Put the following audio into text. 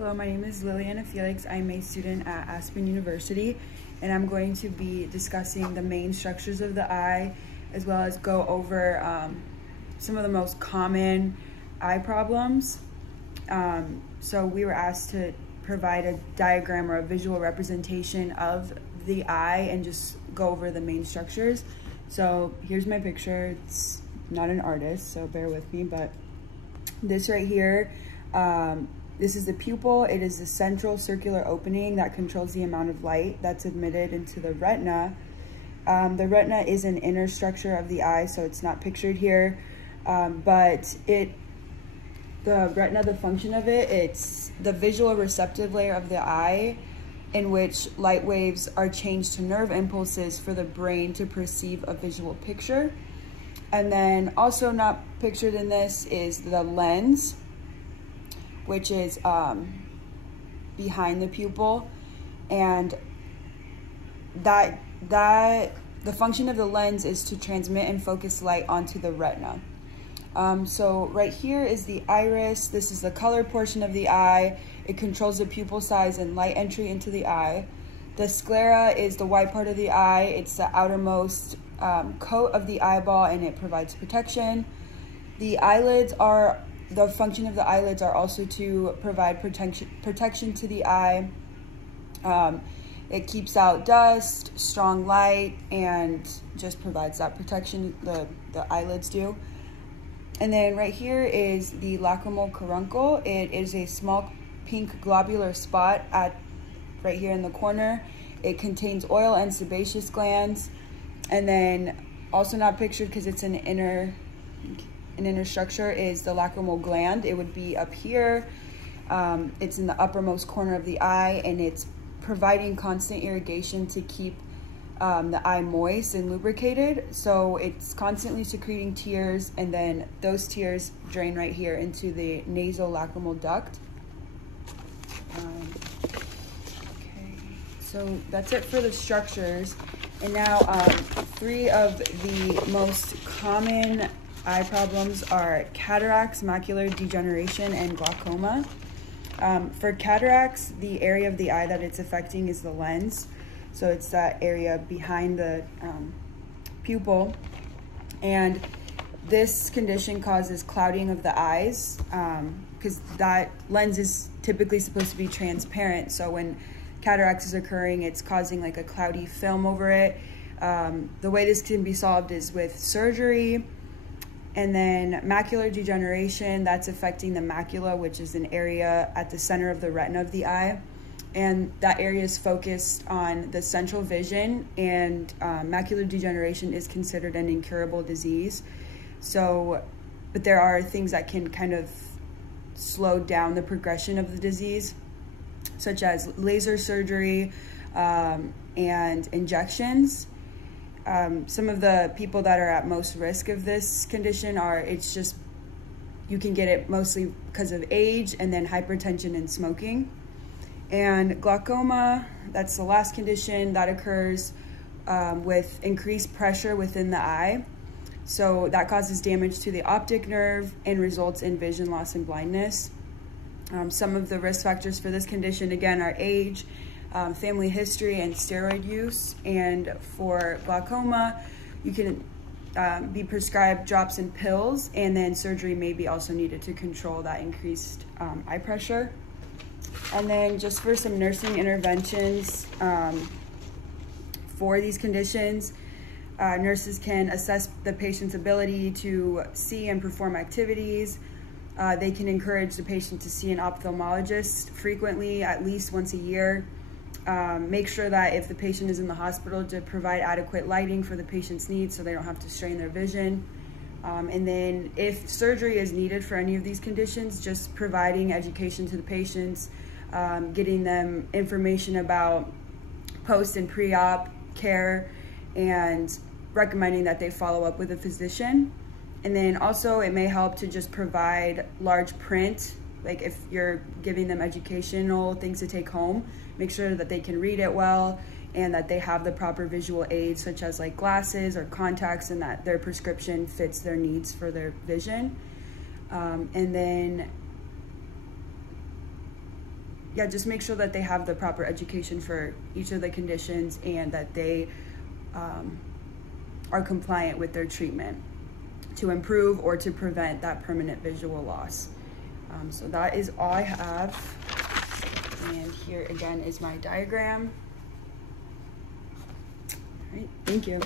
Hello, my name is Liliana Felix. I'm a student at Aspen University, and I'm going to be discussing the main structures of the eye, as well as go over some of the most common eye problems. So we were asked to provide a diagram or a visual representation of the eye and just go over the main structures. So here's my picture. It's not an artist, so bear with me, but this right here, this is the pupil. It is the central circular opening that controls the amount of light that's admitted into the retina. The retina is an inner structure of the eye, so it's not pictured here, but the retina, the function of it, it's the visual receptive layer of the eye in which light waves are changed to nerve impulses for the brain to perceive a visual picture. And then also not pictured in this is the lens, which is behind the pupil, and that the function of the lens is to transmit and focus light onto the retina. So right here is the iris. This is the colored portion of the eye. It controls the pupil size and light entry into the eye. The sclera is the white part of the eye. It's the outermost coat of the eyeball, and it provides protection. The function of the eyelids are also to provide protection to the eye. It keeps out dust, strong light, and just provides that protection, the eyelids do. And then right here is the lacrimal caruncle. It is a small pink globular spot right here in the corner. It contains oil and sebaceous glands. And then also not pictured because it's an inner structure is the lacrimal gland. It would be up here. It's in the uppermost corner of the eye, and it's providing constant irrigation to keep the eye moist and lubricated. So it's constantly secreting tears, and then those tears drain right here into the nasolacrimal duct. Okay, so that's it for the structures. And now three of the most common eye problems are cataracts, macular degeneration, and glaucoma. For cataracts, the area of the eye that it's affecting is the lens. So it's that area behind the pupil. And this condition causes clouding of the eyes because that lens is typically supposed to be transparent. So when cataracts is occurring, it's causing like a cloudy film over it. The way this can be solved is with surgery. And then macular degeneration, that's affecting the macula, which is an area at the center of the retina of the eye. And that area is focused on the central vision, and macular degeneration is considered an incurable disease. So, but there are things that can kind of slow down the progression of the disease, such as laser surgery and injections. Some of the people that are at most risk of this condition you can get it mostly because of age, and then hypertension and smoking. And glaucoma, that's the last condition that occurs with increased pressure within the eye. So that causes damage to the optic nerve and results in vision loss and blindness. Some of the risk factors for this condition, again, are age, family history, and steroid use. And for glaucoma, you can be prescribed drops and pills, and then surgery may be also needed to control that increased eye pressure. And then just for some nursing interventions for these conditions, nurses can assess the patient's ability to see and perform activities. They can encourage the patient to see an ophthalmologist frequently, at least once a year. Make sure that if the patient is in the hospital, to provide adequate lighting for the patient's needs so they don't have to strain their vision. And then if surgery is needed for any of these conditions, just providing education to the patients, getting them information about post and pre-op care, and recommending that they follow up with a physician. And then also it may help to just provide large print, like if you're giving them educational things to take home, make sure that they can read it well, and that they have the proper visual aids such as like glasses or contacts, and that their prescription fits their needs for their vision. And then yeah, just make sure that they have the proper education for each of the conditions and that they are compliant with their treatment to improve or to prevent that permanent visual loss. So that is all I have. And here again is my diagram. All right, thank you.